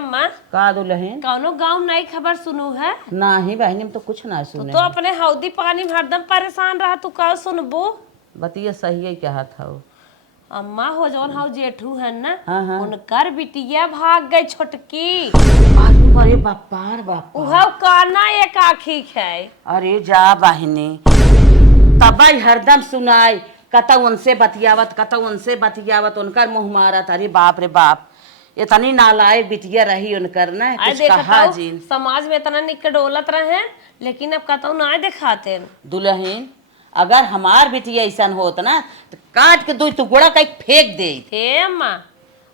अम्मा का दुल्हन कौनो गाँव नई खबर सुनू है? नाही बहनी में तो कुछ ना सुने। तो अपने हौदी पानी में हरदम परेशान रहा, तू का सुनबो? बतिया सही है क्या था वो। अम्मा हो जौन हाउ जेठू है ना, हाँ। उनकर बिटिया भाग गई छोटकी। अरे बापार बापा। उहा काना एक आखी है। अरे जा बहनी तब हरदम सुनाई कत उनसे बतियावत उनकर मुंह मारत। अरे बाप रे बाप, इतनी नालायक बिटिया रही उनकर ना कुछ कहा जी। समाज में इतना निक डोलत रहे, लेकिन अब कतौ ना दिखाते। दुल्हन अगर हमार बिटिया ऐसा होत ना तो काट के दो टुकड़ा कहीं फेंक दे। हे अम्मा,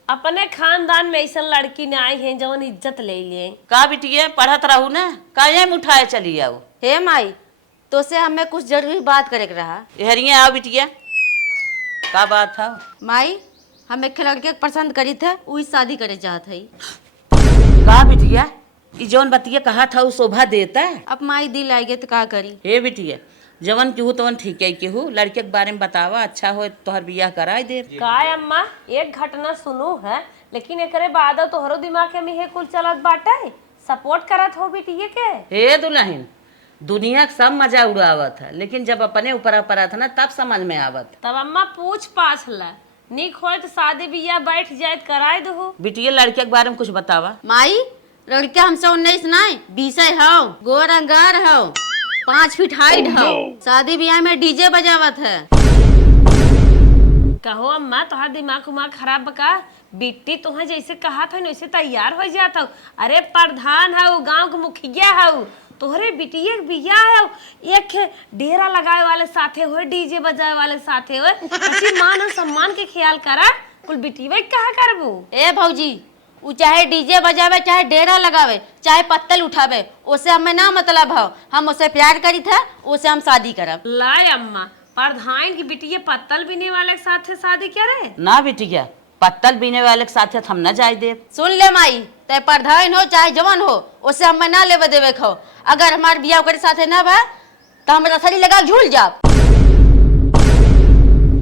अपने खानदान में ऐसा लड़की ने आई है जवन इज्जत ले लिए। का बिटिया पढ़त रहू ना काहे में उठाए चली आओ। हे माई, तो से हमें कुछ जरूरी बात करे के रहा। हरिया आओ बिटिया, का बात था? माई, हम एक लड़के के पसंद करी थे, वही शादी करे चाहत है। का बिटिया ई जौन बतिया कहा था वो शोभा देता है? अब माई दिल आई गए तो का करी। हे बिटिया जवन केहू तवन ठीक है केहू लड़के के बारे में बतावा, अच्छा हो तोहर बियाह कराए दे। का अम्मा एक घटना सुनू है, लेकिन एकरे बाद तोहरो दिमाग में हे कुल चलत बाटे, सपोर्ट करत हो बिटिया के। हे दुल्हन दुनिया का सब मजा उड़ावत है, लेकिन जब अपने ऊपर पड़ा था ना तब समझ में आवत। तब अम्मा पूछ पाछ ला, निक हो तो शादी बियाह बैठ जाए कराए दो। बिटिया लड़के के बारे में कुछ बतावा। माई, लड़का हमसे 19 नहीं 20 हो, गोर अंगार हो, 5 फीट हाइट हो, शादी ब्याह में डीजे बजावत है। कहो अम्मा तुम्हारा दिमाग उमाग खराब बका, बिट्टी तुम्हें जैसे कहा था वैसे तैयार हो जाता हूँ। अरे प्रधान है गांव के मुखिया है, तोहरे बिटिया के बियाह है, एक डेरा लगाए वाले साथे हो, डीजे बजाए वाले साथे हो, मान और सम्मान के ख्याल करा। कुल बिटिया कहा करबू? ए भौजी, वो चाहे डीजे बजावे, चाहे डेरा लगावे, चाहे पत्तल उठावे, उसे हमें ना मतलब हो। हम उसे प्यार करी था, उसे हम शादी करब। लाए अम्मा, प्रधान की बिटिया पत्तल बीने वाले के साथ शादी करे ना बिटिया, पत्तल बीने वाले के साथ हम न जाए दे। सुन ले माई, ते प्रधान हो चाहे जवान हो, उसे हमें ना लेवे देवे खो। अगर हमारे बियाह करे साथे ना बा तो हम रसरी लगा झूल जाब।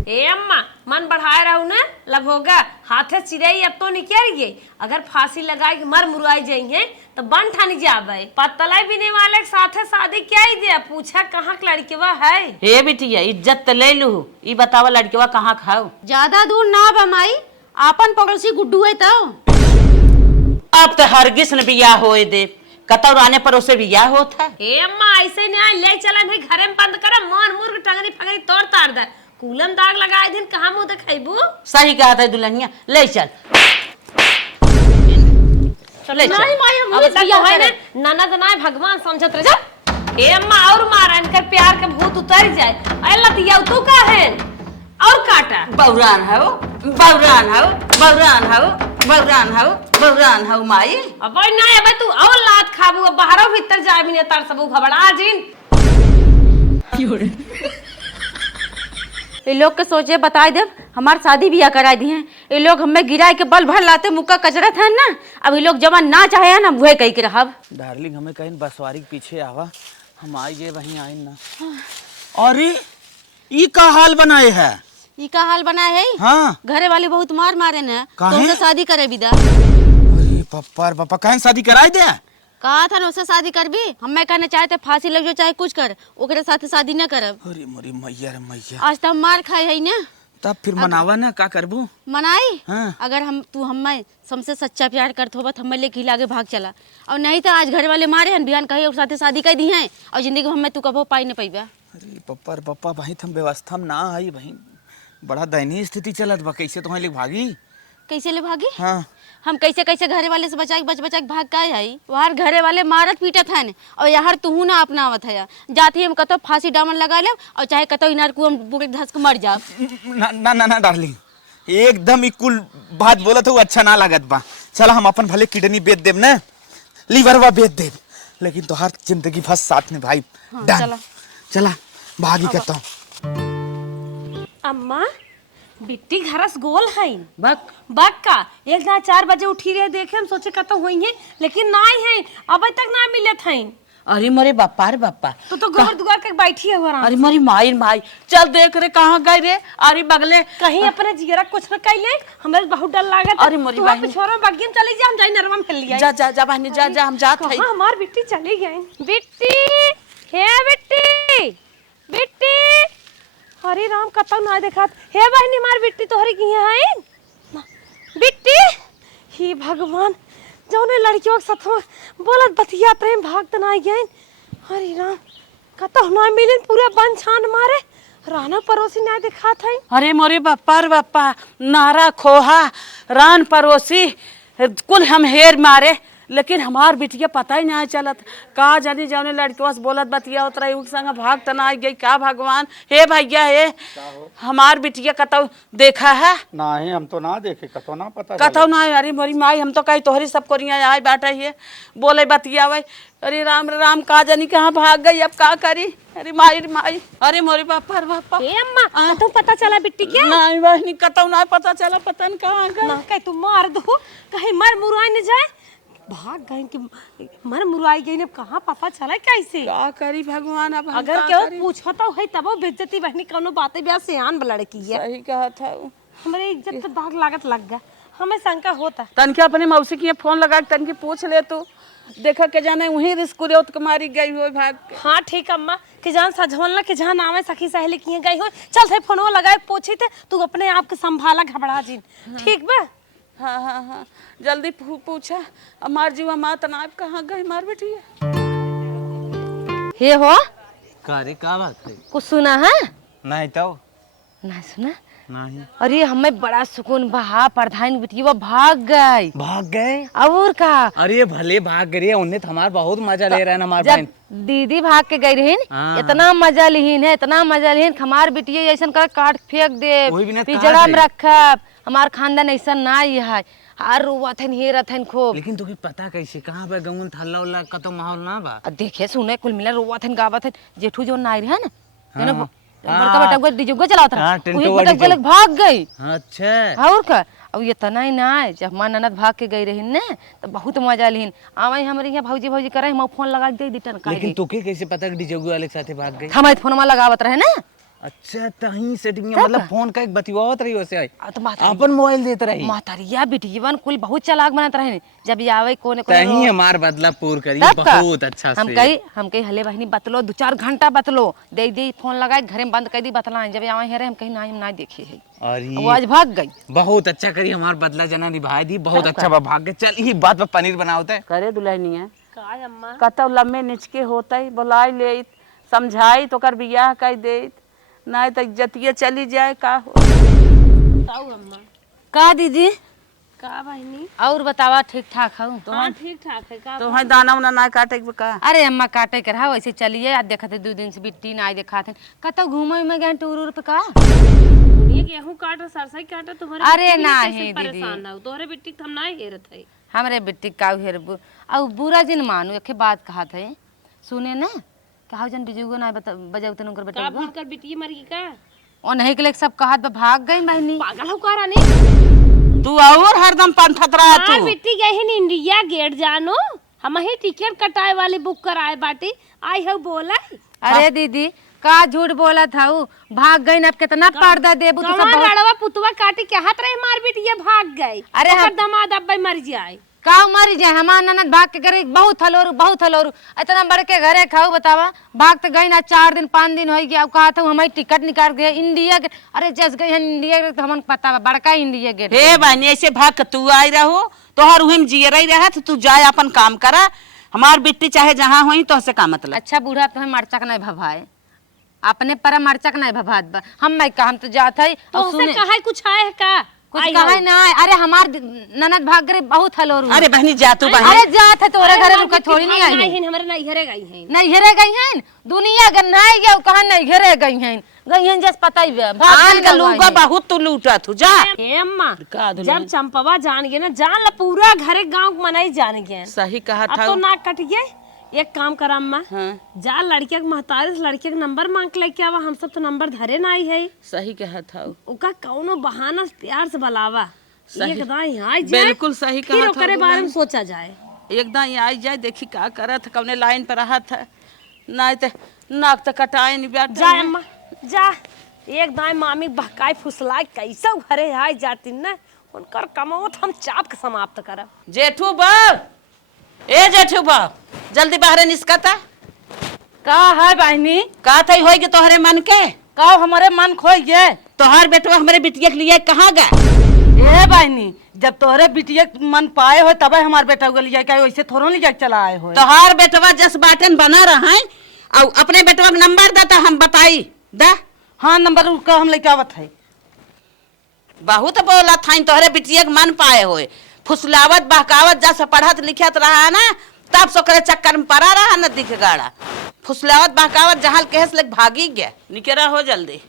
ए अम्मा मन बढ़ाए रहू ना, लब होगा हाथे चिड़ई अब तो निकल गई। अगर फांसी लगाए के मर मुरवाई जाइए तो बन ठानी जाबे। पत्तलाई बीने वाले के साथे शादी क्या ही दे, पूछा कहाँ के लड़केवा है। हे बिटिया इज्जत ले लू, ई बतावा लड़केवा कहाँ खाओ। ज्यादा दूर ना बा माई, आपन पड़ोसी गुड्डू है तो। अब तो हरगिज न बियाह होए दे, कतौ आने पर उसे बियाह होता। ए अम्मा ऐसे नहीं ले चलन है घरे में बंद कर, मन मुर्ग टंगरी फगरी तोड़ तार दे, कूलम दाग लगाए दिन कहाँ मुँह दिखाईबू। सही कहा था दुल्हनिया, ले चल ले चल। नहीं माई हम बियाह है ना ननद ना भगवान समझत रह जा। ए अम्मा और मारा इनकर प्यार के भूत उतर जाए। अरे लतिया तू का है और काटा बौरान हो बौरान हो बौरान हो बौरान हो बौरान हो माई। अब ना अब तू और लात खाबू, अब बाहरों भीतर जाए भी नहीं तर सबू घबरा जिन। ये लोग के सोचे बताए देव हमार शादी बियाह करा दी है। ये लोग हमें गिराए के बल भर लाते मुक्का कचरा था ना, अब ये लोग जवान ना चाहे ना वह कही के रहब। डार्लिंग हमें कहीं बसवारी के पीछे आवा, हम आई गए वहीं आए ना। अरे ई का हाल बनाए है? ई का हाल बनाए है? हाँ घरे वाले बहुत मार मारे न, तो उनसे शादी करे विदा। अरे पप्पा कहीं शादी कराए दे? कहा था ना उससे शादी कर भी, हमें कहने चाहते फांसी लग जाओ चाहे कुछ कर, ओकरे साथ शादी न करब। अरे मोरी मैया रे मैया, आज तो हम मार खाए है ना, तब फिर मनावा ना का करबू? मनाई हाँ। अगर हम तू हमें हमसे सच्चा प्यार करत होबत हमें लेके लागे भाग चला, और नहीं तो आज घर वाले मारे हन बिहान कहीं और साथे शादी कर दी है, और जिंदगी में हमें तू कबो पाई न पैबा। अरे पप्पा भाई तुम व्यवस्था में ना आई भाई, बड़ा दयनीय स्थिति चलत बा, कैसे तुम्हारे लिए भागी? कैसे ले भागी? हाँ हम कैसे कैसे घरे वाले से बचा के भाग का आई, वहां घरे वाले मारत पीटत हन, और यहाँ तू ना अपनावत है। जाती हम कतो फांसी डामन लगा ले, और चाहे कतो इनार कुआं बुरे धस के मर जा। ना डार्लिंग, एकदम इकुल बात बोलत हो, अच्छा ना लागत बा। चला हम अपन भले किडनी बेच देब ना, लीवरवा बेच देब, लेकिन तो हर जिंदगी भर साथ में भाई। हाँ, डन। चला भागी कहता हूँ। अम्मा बिट्टी घरस गोल है बक का एक ना 4 बजे उठी रहे देखे, हम सोचे कतो हुई है लेकिन ना है, अब तक ना मिलत है। अरे मोरे बापा रे बापा, तो गोबर दुआ के बैठी है आराम। अरे मोरी माई माई, चल देख रे कहाँ गए रे। अरे बगले कहीं अपने जिगरा कुछ न कैले, हमें बहुत डर लागत। अरे मोरी तू बहनी। छोरो बागी में चली जा, हम जाई नरवा में खेल लिया। जा जा जा बहनी, जा जा हम जात हई। कहाँ हमार बिट्टी चली गई। बिट्टी हे बिट्टी, बिट्टी हरे राम कतौ ना देखत। हे बहनी मार बिट्टी तोहरी की है बिट्टी। ही भगवान, जौने लड़कियों के साथ बोलत बतिया प्रेम भागत ना गए। हरे राम कतौ ना मिले, पूरा बन छान मारे राना पड़ोसी ना दिखात है। अरे मोरे बापा रे बापा, नारा खोहा रान पड़ोसी कुल हम हेर मारे, लेकिन हमार बिटिया पता ही नहीं चलत। का जानी जौने लड़के से बोलत बतिया उतरा उ संग भाग तना आई गई। का भगवान, हे भैया हे हमार बिटिया कतौ देखा है? नहीं, हम तो ना देखे, कतो ना पता कतौ ना। अरे मोरी माई, हम तो कही तोहरी सब कोरिया आए बैठे ये बोले बतिया वही। अरे राम रे राम, का जानी कहाँ भाग गई, अब का करी। अरे माई रे माई, अरे मोरे बापा रे बापा। ए अम्मा कतौ पता चला बिट्टी क्या? नहीं बहनी, कतौ ना पता चला, पता नहीं कहाँ गई। ना कहीं तुम मार दो, कहीं मर मुराई न जाए। भाग गए कि मर मुराई गई ने, कहाँ पता चला कैसे? का करी भगवान, अब हम अगर का क्यों करी? पूछता है तब वो बेइज्जती बहनी कौनो बातें ब्याह सियान लड़की है। सही कहा था उ। हमारे इज्जत पे दाग लागत लग गया, हमें शंका होता। तनके अपने मौसी की फोन लगा के तनके पूछ ले तू, देखा के जाने वही रिस्कुरेत कुमारी गई हो भाग के। हाँ ठीक अम्मा, कि जान सजवल ना कि जहाँ नामे सखी सहेली किए गई हो। चल थे फोनवा लगाए पूछी थे, तू अपने आप के संभाला घबरा जी। ठीक बा? हाँ हाँ हाँ, जल्दी पूछा हमार जीवा माँ तनाब कहाँ गई मार बेटी। हे हो रे का बात है? कुछ सुना है? नहीं तो ना सुना। नहीं। अरे हमें बड़ा सुकून बहा, प्रधान बिटिया भाग गई। भाग गए? और का? अरे भले भाग गए, उन्हें हमार बहुत मजा ले रहे हैं हमारे जब बहन। दीदी भाग के गई रही, हाँ। इतना मजा लिहीन है, इतना मजा लिहीन। हमार बिटिया ऐसा कर काट फेंक दे, वही बिना पिजड़ा में काट रखब। हमार खानदान ऐसा ना है। हर रोवत है, हेरत है खूब। लेकिन तुझे पता कैसे कहाँ पे गऊन थल्ला उल्ला का तो माहौल ना बा। देखे सुने कुल मिला रोवत है, गावत है। जेठू जो नाई है ना, हाँ। जना बड़का बटा गो डीजे चलावत रहा, हाँ, वही टिंटो बटक डीजे। गलक भाग गई। अच्छा। और का? अब ये तना ही ना है, जब हमार ननद भाग के गई रही ने तो बहुत मजा लिहीन। आवे हमारे यहाँ भौजी भौजी करे, हम फोन लगा के दे दिटन का। लेकिन तुके कैसे पता कि डीजे वाले के साथे भाग गई? हमारे फोनमा लगावत रहे ना। अच्छा, तहीं सेटिंग मतलब फोन का एक बतियावत रही वैसे आई। तो अपन मोबाइल देते रही। मातारिया बिटियावन कुल बहुत चालाक बनत रहे। जब ये आवे कोने कोने तहीं हमार बदला पूर करी तब का? बहुत अच्छा से। हम कही हले बहनी बतलो 2-4 घंटा बतलो दे फोन लगाए घरे में बंद कर दी बतला। जब आवे हेरे हम कहीं ना हम ना देखे है, अरे वो आज भाग गई। बहुत अच्छा करी, हमार बदला जना निभाई दी, बहुत अच्छा बा भाग गए। चल ये बात पे पनीर बनावते है। करे दुल्हनिया का अम्मा? कतौ लम्बे निचके होता ही बुलाई ले समझाई तो कर बियाह कर दे, नहीं तो इज्जतिया चली जाए। का हो अम्मा? का दीदी? का बहनी? और बतावा ठीक ठाक हूँ? हाँ ठीक ठाक है। का तो वहाँ दाना उना ना काटे के का? अरे अम्मा काटे कर हा वैसे चलिए। आज देखा थे 2 दिन से बिट्टी ना आई, देखा थे कतौ घूमे में गए टूर उर पे का। गेहूं काट सरसई काट तुम्हारे। अरे ना है दीदी, तोहरे बिट्टी हम ना हेरत है। हमरे बिट्टी का हेरबू और बुरा जिन मानू। एक बात कहा थे सुने ना, कहा जन डिजुगो ना बजाऊ तन कर बेटा का भूल कर बिटिया मर गई का। ओ नहीं के सब कहत भाग गई बहनी। पागल हो का रानी तू और हरदम पंथत रहा तू। बिट्टी गई है इंडिया गेट जानो, हम ही टिकट कटाए वाली बुक कराए बाटी आई हो बोला। अरे दीदी का झूठ बोला था, भाग गई ना। कितना पर्दा देबू तो सब लड़वा पुतवा काटी के हाथ रहे मार बिटिया भाग गई। अरे हम दामाद अब मर जाए का मर जाए। हमार ननद भाग के घरे बहुत हलोरू इतना बड़ के घरे खाऊ बतावा। भाग तो गई ना 4 दिन 5 दिन हो गया। अब कहा था हमारी टिकट निकाल गए इंडिया गेट। अरे जस गई इंडिया गेट तो हमन पता बा बड़का इंडिया गेट। हे बहनी ऐसे भाग के तू आई रहो, तोहर उहिम जियरा ही रहा तू जाए अपन काम करा। हमार बिट्टी चाहे जहाँ होई तो से का मतलब। अच्छा बूढ़ा तो मरचक नहीं भभाए, अपने पर मरचक नहीं भभात बा। हम तो जात है तो सुने कहा कुछ है का कुछ कहा ना। अरे हमार ननद भाग गए बहुत हलोरू। अरे बहनी जा तू बहनी। अरे जात है तोरे घरे रुका थोड़ी नहीं आई है। हमारे नहीं घरे गई हैं दुनिया गन्नाई गया कहां नहीं घरे गई हैं जस पता ही आन का लूगा बहुत तू लूटा तू जा। हे अम्मा जब चंपवा जान गए ना, जान ला पूरा घरे गांव मनाई जान गए। सही कहा था। तो नाक कट गए। एक काम कर अम्मा, हाँ। जा लड़किया के महतारी लड़किया के नंबर मांग के लेके आवा। हम सब तो नंबर धरे ना आई है। सही कहा था। उका कौनो बहाना प्यार से बुलावा। सही। एक दाई हां जाए, बिल्कुल सही कहा था। फिर ओकरे बारे में सोचा जाए। एकदम ही आई जाए, देखी का करत कौने लाइन पर रहा था, नहीं तो नाक तो कटाए नहीं बैठ जा अम्मा जा, एक दाई मामी बहकाई फुसलाई कैसे घरे आई जाती न, उनकर कमौत हम चाप के समाप्त करब। जेठू बाब, ए जेठू बाब, जल्दी बाहर निस्कता। का है बहनी? का थई होई तोहरे मन के? का हमारे मन खोई गे? तोहार बेटवा हमारे बिटिया के लिए कहाँ गए? ए बहनी, जब तोहरे बिटिया मन पाए हो तब हमारे बेटा को लिया क्या, वैसे थोड़ा लिया चला आए हो। तोहार बेटवा जस बाटन बना रहा है और अपने बेटवा का नंबर देता हम बताई दा। हाँ नंबर का हम लेके आवत है। बहुत बोला था तोहरे बिटिया के मन पाए होए, फुसलावत बहकावत जस पढ़त लिखत रहा ना, तब सोकरे चक्कर में पड़ा रहा न दिख गाड़ा, फुसलावत बहकावत जहां केस लग भागी गया। निकरा हो जल्दी।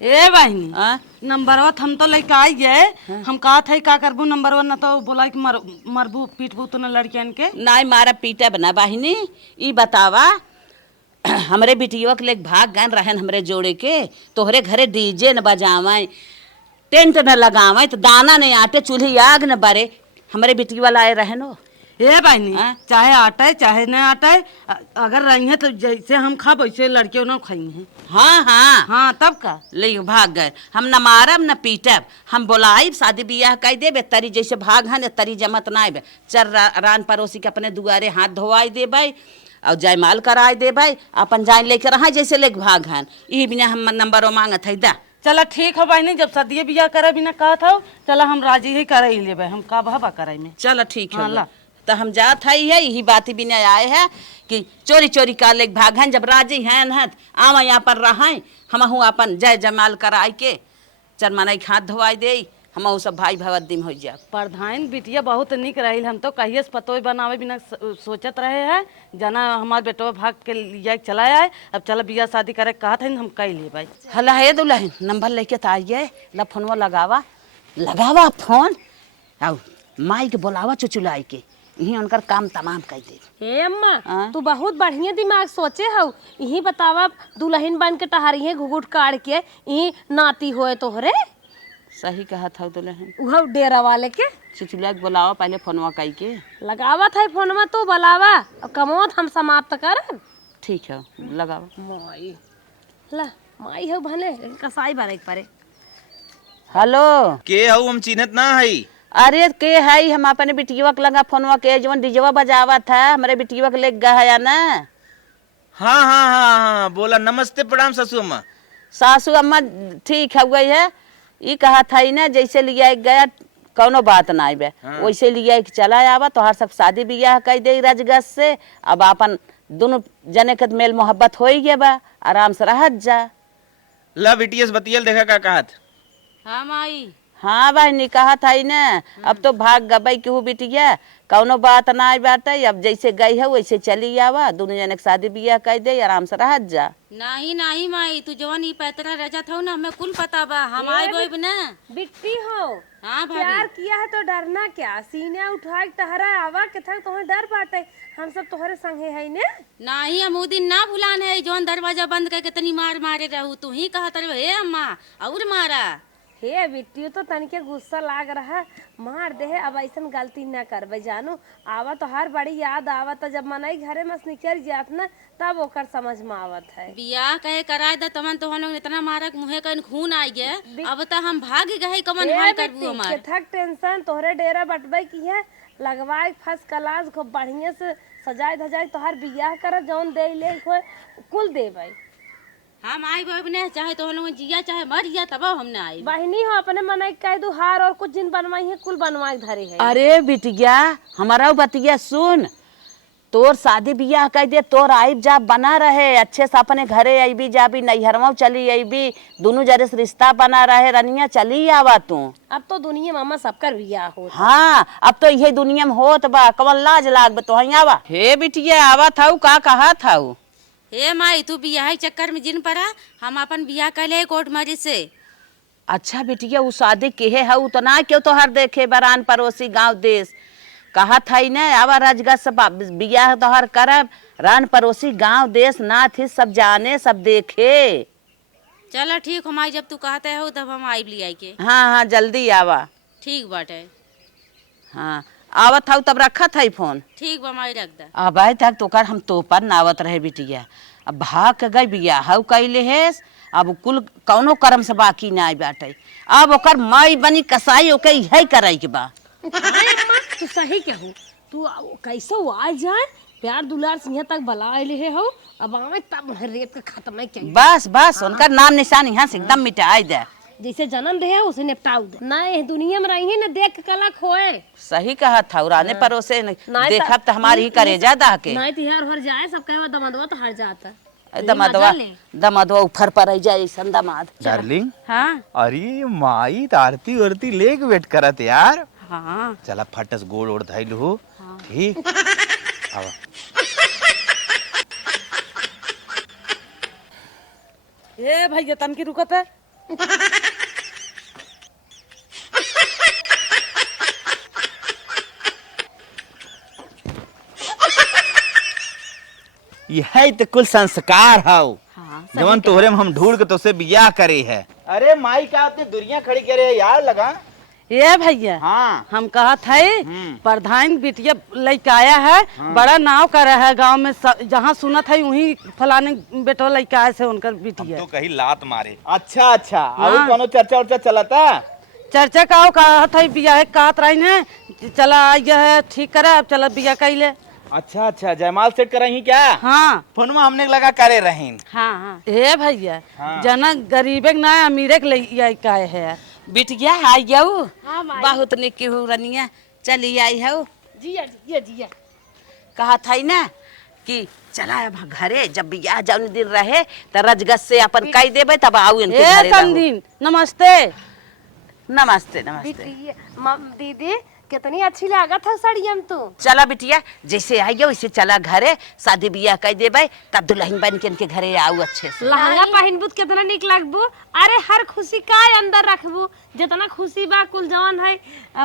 ए बहनी हाँ? नंबरवा हम तो लेके आई गए, हम कहा थे का करबू नंबरवा, न तो बोला कि मरबू पीटबू तो न लड़कियन के। नाई मारा पीटा बना बहिनी, ई बतावा हमरे बिटिया के लेके भाग गए रहन हमरे जोड़े के, तोहरे घरे डीजे न बजावे, टेंट न लगावे, तो दाना नहीं आटे, चूल्ही आग न बरे, हमरे बिटिया वाला आए रहन हो। ए बहनी हाँ? चाहे आटे चाहे न आटे, अगर रही है तो जैसे हम खाब वैसे लड़कियों न खाई हैं। हाँ हाँ हाँ तब का ले भाग गए, हम न मारब न पीटब, हम बोलाई शादी बियाह कह देबे, तरी जैसे भाग हन तरी जमत ना आबे, चल रान पड़ोसी के अपने दुआरे हाथ धोवाई देबै और जयमाल कराई देबै, अपन जान लेके रहा जैसे लेके भाग हन, यही बिना हम नंबरों मांगत है दा। चला ठीक है बहनी, जब सदिये बियाह करे बिना कहा था, चला हम राजी ही करे ही लेबे, हम का बहबा करे में। चलो ठीक है हाँ, ला। तो हम जात है यही बात भी नहीं आए है कि चोरी चोरी का लेके भाग हन, जब राजी हैं आवा यहाँ पर रहा हम अपन जय जयमाल कराई के चल मनाई हाथ धोवाई दे, हम सब भाई भवद्दीम हो जाए। प्रधान बिटिया बहुत निक रही, हम तो कहिए से पतोई बनावे बिना सोचत रहे हैं, जना हमारे बेटवा भाग के लिया चला आए, अब चल बियाह शादी करे कहा था हम कह ले भाई। हला है दुल्हन नंबर लेके तो आइए, ला फोनवा लगावा लगावा फोन, आओ माई के बोलावा चुचुलाई के, यही उनकर काम तमाम कर दे। हे अम्मा हाँ? तू बहुत बढ़िया दिमाग सोचे हो, यही बतावा दुल्हन बन के टहरी है घुघुट काट के, यही नाती होए तोहरे, सही कहा था दुल्हन, उहा डेरा वाले के चुचुला के बोलावा पहले फोनवा कई के। लगावा था फोन में, तू बुलावा और कमोत हम समाप्त कर। ठीक है लगावा। माई ला माई हो भले कसाई बारे परे। हेलो के हऊ हम चिन्हत ना हई। अरे के है, हम अपने बिटिया के लगा फोनवा के जवन डीजवा बजावा था, हमारे बिटिया के ले गया ना। हाँ हाँ हाँ हाँ बोला, नमस्ते प्रणाम ससु अम्मा। सासू अम्मा ठीक हो गई है, ये कहा था ही ना जैसे लिया गया कौनो बात ना आए, वैसे लिया चला आवा, तो हर सब शादी बियाह कह दे रजगज से, अब अपन दोनों जने के मेल मोहब्बत हो ही गया बा, आराम से रहत जा। ला बिटिया से बतियल देखा का कहत। हाँ माई। हाँ बहनी कहा था ही ना, अब तो भाग गई केहू बिटिया, कौनो बात ना आई बाटे, अब जैसे गई है वैसे चली आवा, दोनों जने के शादी बियाह कह दे, आराम से रहत जा। नहीं नहीं माई, तू जवन ई पैतरा रजा था ना, हमें कुल पता बा, हम आए गोई बिना। बिट्टी हो हाँ भाभी। प्यार किया है तो डरना क्या, सीने उठा के टहरा आवा के थक तुम्हें डर बाटे, हम सब तुम्हारे संगे है ने। नहीं हम उ दिन ना भुलान है, जवन दरवाजा बंद करके तनी मार मारे रहू, तू ही कहा तर हे अम्मा और मारा। हे बिट्टी तो तनिके गुस्सा लाग रहा, मार दे है, अब ऐसा गलती ना करबे जानो, आवा तो हर बड़ी याद आवत, जब मनई घरे में से निकल जात ना तब ओकर समझ में आवत है। बियाह कहे कराए दा तमन तो हम लोग इतना मारक मुहे कन खून आई गए, अब तो हम भाग गए, कमन हाल करबू हमार। थक टेंशन तोहरे डेरा बटबे की है, लगवाए फर्स्ट क्लास खूब बढ़िया से सजाए धजाए तोहर बियाह कर, जौन दे ले कुल देबे। हम आई बने चाहे तो हम लोग जिया चाहे मर जिया, तब हम ना आई। बहनी हो अपने मन कह दू हार और कुछ जिन बनवाई है कुल बनवाई धरे है। अरे बिटिया हमारा बतिया सुन, तोर शादी बियाह कह दे, तोर आइब जा बना रहे, अच्छे से अपने घरे अबी जाबी, नैहरवा चली अबी, दोनों जरे से रिश्ता बना रहे, रनिया चली आवा तू। अब तो दुनिया मामा सबकर बियाह हो। हाँ अब तो ये दुनिया में होत बा, कमल लाज लाग तो ही आवा। हे बिटिया आवा था का कहा था। हे माई तू बियाह चक्कर में जिन पड़ा, हम अपन बियाह कर ले कोर्ट मैरिज से। अच्छा बेटिया वो शादी केहे है, तो ना क्यों तो हर देखे बरान पड़ोसी गांव देश कहा था ही ना, आवा राजगढ़ सब बियाह तोहर करब, रान पड़ोसी गांव देश ना थी सब जाने सब देखे। चलो ठीक हम आई, जब तू कहते हो तब हम आई लिया के। हाँ हाँ जल्दी आवा। ठीक बाटे। हाँ आवत हऊ तब रखत है फोन। ठीक बा माई रख दा। अब आए तक तो कर हम तो पर नावत रहे बिटिया। अब भाग के गई बिया हऊ कैले हेस। अब कुल कौनो कर्म से बाकी ना आई बाटे। अब ओकर माई बनी कसाई ओके यही करई के बा। हाय अम्मा तू सही कहू। तू कैसे आ जाए प्यार दुलार से यहाँ तक बला आइले है हो। अब आवे तब रेत का खत्म है क्या। बस बस उनका नाम निशान यहाँ से एकदम मिटाई दे। जैसे जन्म दे है उसे निपटाऊ दे ना। ये दुनिया में रही है ना देख कला खोए। सही कहा था उराने परोसे नहीं देखब तो हमारी ही करे ज्यादा के नहीं तिहार भर जाए सब कहे दमदवा तो हर जाता। दमदवा दमदवा ऊपर पर आई जाए ऐसा दमाद। डार्लिंग हाँ अरे माई तो आरती उरती लेके वेट करत यार। हाँ चला फटस गोड़ ओड़ धैल हो। ठीक आवा। ए भैया तन की रुकत है। यह तो कुल संस्कार हाउ जवन तोहरे में हम ढूंढ के तो से बियाह करे है। अरे माई का अपने दुनिया खड़ी करे यार लगा। ए भैया हाँ हम कहा थे प्रधान बिटिया लड़का आया है। बड़ा नाव कर रहा है गांव में जहाँ सुना था वहीं फलाने बेटो लड़का आए से उनका बिटिया। तो कहीं लात मारे। अच्छा अच्छा और कोनो चर्चा उर्चा चलता। चर्चा का कहा था बिया कहत रही ने चला यह ठीक करे। अब चला बिया कैले। अच्छा अच्छा जयमाल सेट कराई क्या। हाँ फोन में हमने लगा करे रहीन। हाँ हाँ ए भैया जना गरीबे के ना अमीरे के लड़का है। बिटिया आई जाऊ बहुत निकी हो रनिया चली आई हऊ। जिया जिया जिया कहा था ना कि चला अब घरे जब बियाह जौन दिन रहे त रजगस से अपन कह देबे तब आऊ इनके ए घरे रहू। तंदीन नमस्ते। नमस्ते नमस्ते। दीदी कितनी अच्छी लागत है साड़ी हम तो। चला बिटिया जैसे आई हो वैसे चला घरे शादी बियाह कह देबे तब दुल्हन बन के इनके घरे आऊ अच्छे से। लहंगा पहनबू कितना निक लगबू। अरे हर खुशी का अंदर रखबू जितना खुशी बा कुल जवान है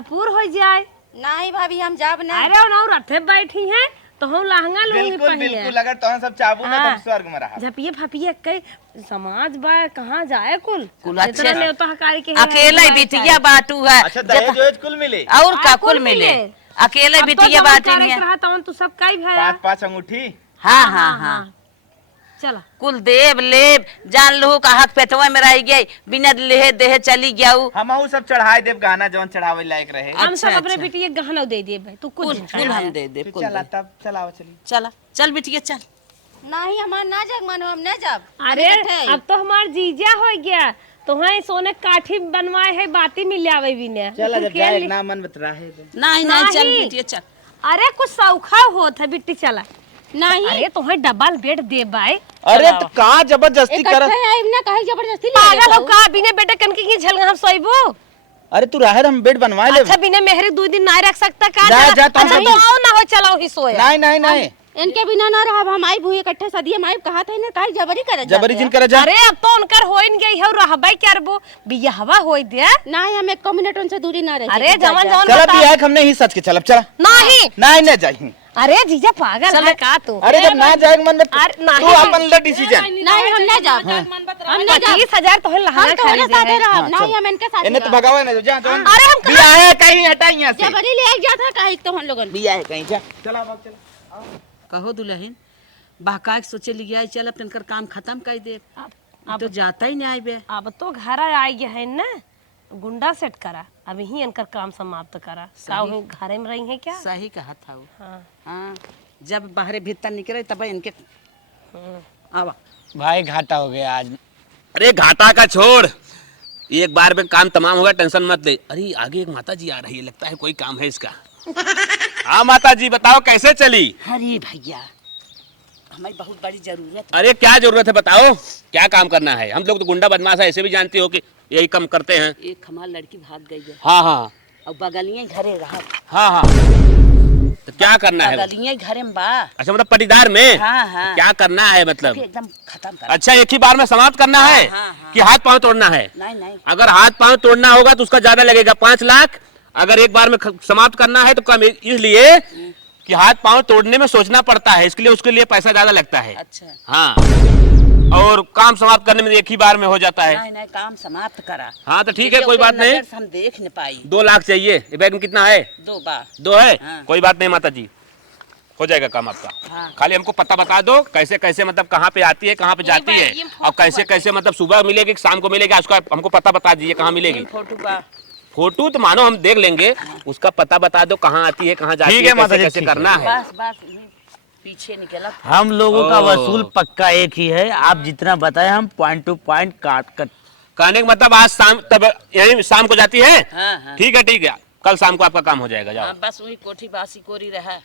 पूर हो जाए। नहीं भाभी हम जाब ना। अरे और रथे बैठी हैं तो हम लहंगा लूंगी बिल्कुल बिल्कुल अगर तो सब चाबू ना तब स्वर्ग में रहा। झपिए फपिए कई समाज बा कहाँ जाए कुल कुल अच्छे इतना न्योता हकारी के अकेले बिटिया बाटू है। अच्छा दहेज वहेज कुल मिले। और का कुल मिले अकेले बिटिया बाटे नहीं है। तू सब कई भाई 5-5 अंगूठी। हाँ हाँ हाँ चला कुल देव लेब जान लो का हक पेटवा में रह गई बिना लेहे देहे चली गयाऊ। हम सब चढ़ाए देव गाना जवन चढ़ावे लायक रहे। हम सब अपने बेटी गहना दे दिए भाई तू कुछ कुल हम दे दे कुल चला दे। तब चलाओ चली। चला चल बिटिया चल। नहीं हमार ना जग मानो हम ना जाब। अरे अब तो हमार जीजा हो गया तुम्हें सोने काठी बनवाए है बाती मिल आवे भी ने। चला जब जाए ना मन बतरा है। नहीं नहीं चल बिटिया चल। अरे कुछ सौखा होत है बिट्टी चला। नहीं अरे तुम्हें डबल बेड दे बाय। अरे तो कहाँ जबरदस्ती कर। आइब ना कहीं जबरदस्ती ले पागल हो का बिना बेटे कनकी की झलगा हम सोइबो। अरे तू रहे हम बेड बनवा ले। अच्छा बिना मेहरे 2 दिन ना रख सकता का। जा तुम अच्छा तो आओ ना हो चलाओ ही सोया। नहीं नहीं नहीं इनके बिना ना रहा हम आई भूए इकट्ठे सदी हम आई कहा था ना काहे जबरी करे जबरी जिन कर जा। अरे अब तो उनकर होइन गई है रहबे करबो बियाहवा होई दे। नहीं हम 1 मिनट उनसे दूरी ना रहे। अरे जवन जवन चल बता। भी है हमने ही सच के चल अब चला। नहीं नहीं नहीं जाही। अरे जीजा पागल है का तू। अरे जब ना जाए मन अरे नहीं। तू अपन ले डिसीजन। नहीं हम ना जाब। हम ना जाब। 25,000 तो लहंगा हम तोहरे खरीदे साथे हैं। रहब। नहीं हम इनके साथ इन्हें तो भगावे ना जा जा। अरे हम बिया है कहीं हटाई यहां से। जबरी ले एक जाता काहे तो हम लोगन। बिया है कहीं जा। चला भाग चला। कहो दुल्हन बहका के सोचे लिया चल अपन कर काम खत्म कर दे। तो जाता ही नहीं आई बे। अब तो घर आई गया है ना गुंडा सेट करा अब ही इनकर काम समाप्त करा। का वही घरे में रही है क्या। सही कहा था वो। हाँ हाँ जब बाहर भीतर निकले तब इनके आवा। भाई घाटा हो गया आज। अरे घाटा का छोड़ एक बार में काम तमाम होगा टेंशन मत ले। अरे आगे एक माता जी आ रही है लगता है कोई काम है इसका। हाँ माता जी बताओ कैसे चली। अरे भैया हमारी बहुत बड़ी जरूरत अरे क्या जरूरत है बताओ क्या काम करना है। हम लोग तो गुंडा बदमाश है ऐसे भी जानते हो कि यही काम करते हैं। है। एक हमारी लड़की भाग गई है हाँ हाँ और बगलिए घरे रहा। हाँ हाँ तो क्या करना है। बगलिए घरे में बा। अच्छा मतलब पटीदार में। हाँ हाँ क्या करना है मतलब। एकदम खत्म कर। अच्छा एक ही बार में समाप्त करना है कि हाथ पांव तोड़ना है। नहीं नहीं अगर हाथ पांव तोड़ना होगा तो उसका ज्यादा लगेगा 5 लाख। अगर एक बार में समाप्त करना है तो कम इसलिए कि हाथ पांव तोड़ने में सोचना पड़ता है इसके लिए उसके लिए पैसा ज्यादा लगता है। अच्छा हाँ और काम समाप्त करने में एक ही बार में हो जाता है। नहीं नहीं, काम समाप्त करा। हाँ तो ठीक है, कोई बात नहीं। नजर से हम देख न पाई। 2 लाख चाहिए। ये बैग में कितना है? 2 बार। 2 है? हाँ। कोई बात नहीं माता जी, हो जाएगा काम आपका। हाँ। खाली हमको पता बता दो कैसे कैसे, मतलब कहाँ पे आती है, कहाँ पे जाती है, और कैसे कैसे, मतलब सुबह मिलेगी शाम को मिलेगी, उसका हमको पता बता दीजिए कहाँ मिलेगी। फोटो बा। फोटो तो मानो हम देख लेंगे, उसका पता बता दो कहाँ आती है, कहाँ जाती ठीक है, है माता कैसे जी, कैसे ठीक है। करना है। बस बस यहीं पीछे निकला। हम लोगों का ओह। वसूल पक्का एक ही है, आप जितना बताए हम पॉइंट टू पॉइंट काट कर। कहने का मतलब आज शाम तब यही शाम को जाती है। हाँ हाँ ठीक है ठीक है, कल शाम को आपका काम हो जाएगा। जाओ हाँ, बस वही कोठी बासी कोरी रहा।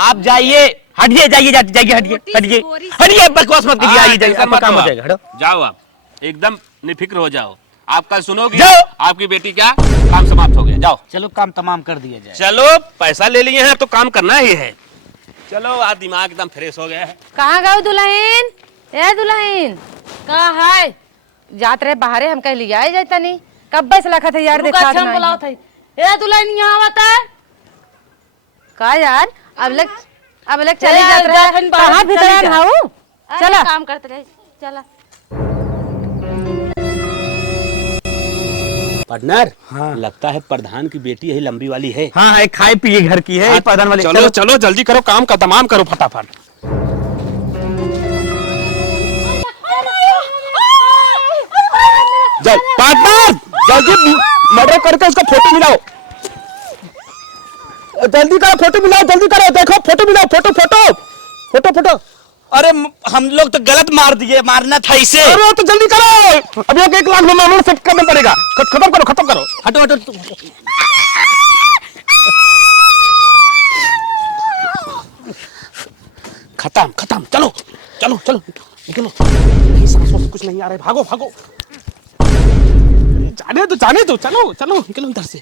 आप जाइए, हटिए, जाइए जाइए, हटिए हटिए हटिए, बकवास मत कीजिए, आइए जाइए, आपका काम हो जाएगा। हटो। जाओ आप एकदम निफिक्र हो जाओ। आप कल सुनोगी जाओ। आपकी बेटी का काम समाप्त हो गया। जाओ चलो काम तमाम कर दिया जाए। चलो, पैसा ले लिए हैं तो काम करना ही है। चलो, आज दिमाग एकदम फ्रेश हो गया है। कहाँ गए दुल्हन? ए दुल्हन कहाँ है? जात रहे बाहरे, हम कह लिया जाए तनी कब बस लखा था यार। देखा हम बुलाओ थे। ए दुल्हन यहाँ आवत है का यार? अब लग चले ए, जात रहे। जात हन बाहर कहाँ चली भीतर जा। हाउ? चला काम करते रहे, चला। पार्टनर, लगता है प्रधान की बेटी यही लंबी वाली है। हाँ हाँ, खाए पिए घर की है, प्रधान वाली। चलो चलो जल्दी करो, काम का तमाम करो फटाफट। पार्टनर, जल्दी मर्डर करके उसका फोटो मिलाओ। जल्दी करो, फोटो मिलाओ, जल्दी करो। देखो फोटो मिलाओ, फोटो फोटो फोटो फोटो। अरे हम लोग तो गलत मार दिए, मारना था इसे। अरे तो जल्दी करो, अभी 1 लाख में मामला सेट करना पड़ेगा। खत्म करो, खत्म करो। हटो हटो। खत्म खत्म, चलो चलो चलो निकलो। नहीं, सांस वास कुछ नहीं आ रहा है, भागो भागो। जाने दो, चलो चलो निकलो इधर से।